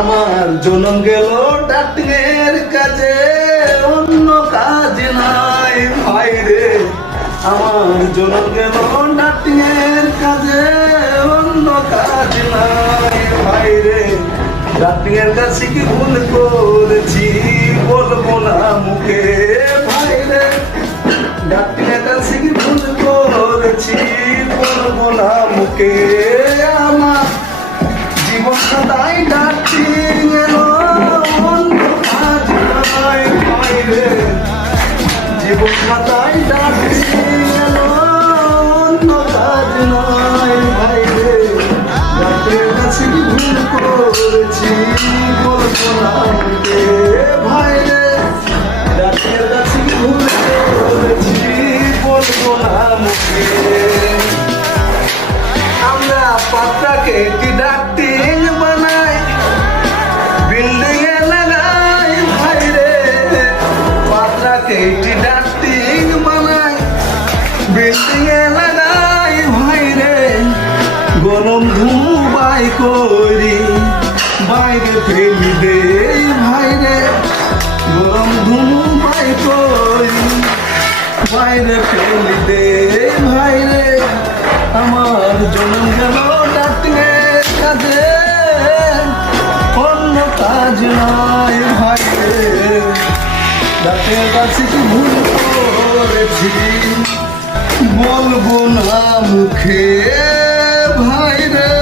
আমার জনম গেল ডাক্তার এর কাজে, অন্য কাজ নাই ভাই রে। আমার জনম গেল ডাক্তার এর কাজে, অন্য কাজ নাই ভাই রে। ডাক্তারের কাছে কি ভুল করেছি বলবো না মুখে ভাই রে। ডাক্তারের কাছে কি ভুল করেছি বলবো না মুখে। আমার জীবন খাতায় ডাক্তার এলো, অন্য কাজ নাই ভাই রে। জীবন খাতায় ডাক্তার এলো, অন্য কাজ নাই ভাই রে। ডাক্তারের কাছে কি ভুল করেছি বলবো না মুখে ভাই রে। ডাক্তারের কাছে কি ভুল করেছি বলবো না মুখে। আমরা পাতাকে একটি ডাক্তার বানাই, বিল্ডিং এ লাগাই ভাই রে। পাতাকে একটি ডাক্তার বানাই, বিল্ডিং এ লাগাই ভাই রে। গরম ধুমাই করি বাইরে ফেলি দে ভাই রে। গরম ধুমাই করি বাইরে ফেলি দে ভাই রে। আমার জন্ম গেল ডাক্তারের কাজে, অন্য কাজ নাই ভাই রে। ডাক্তারের কাছে কি ভুল করেছি বলবো না মুখে ভাই রে।